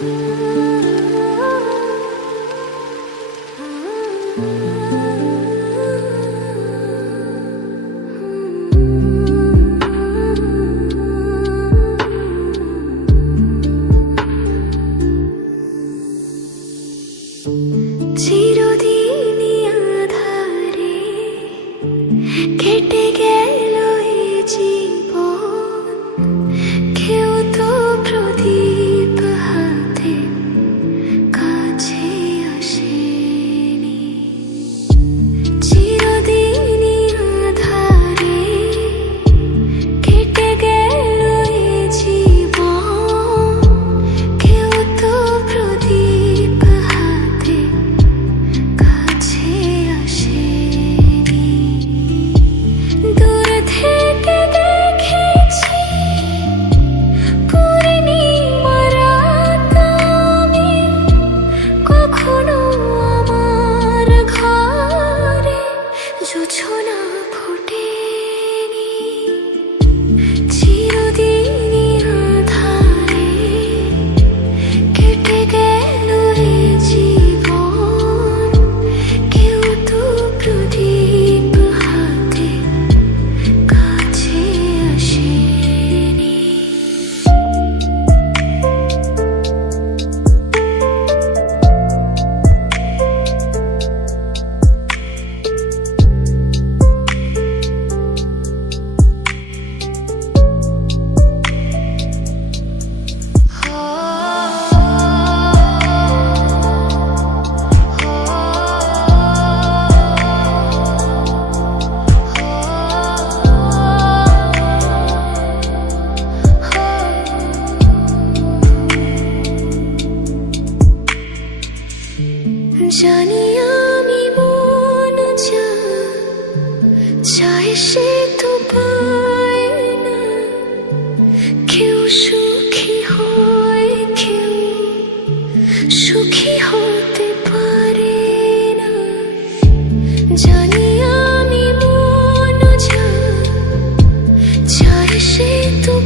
thank you জানি আমি মন চা চায় সে তো পায় না। কেউ সুখী হয়, কেউ সুখী হতে পারে না। জানি আমি মন চা চায় সে তো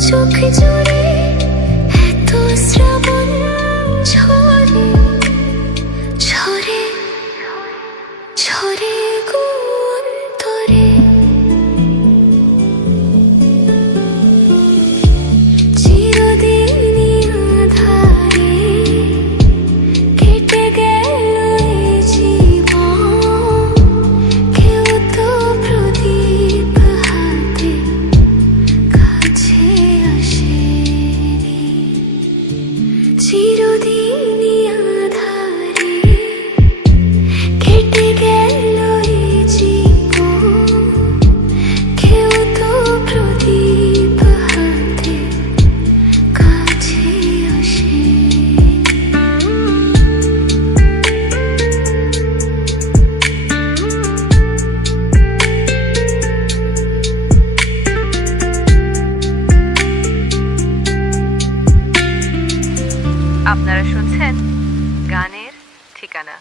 চোখ জুড়ে এত শ্রী আপনারা শুনছেন গানের ঠিকানা।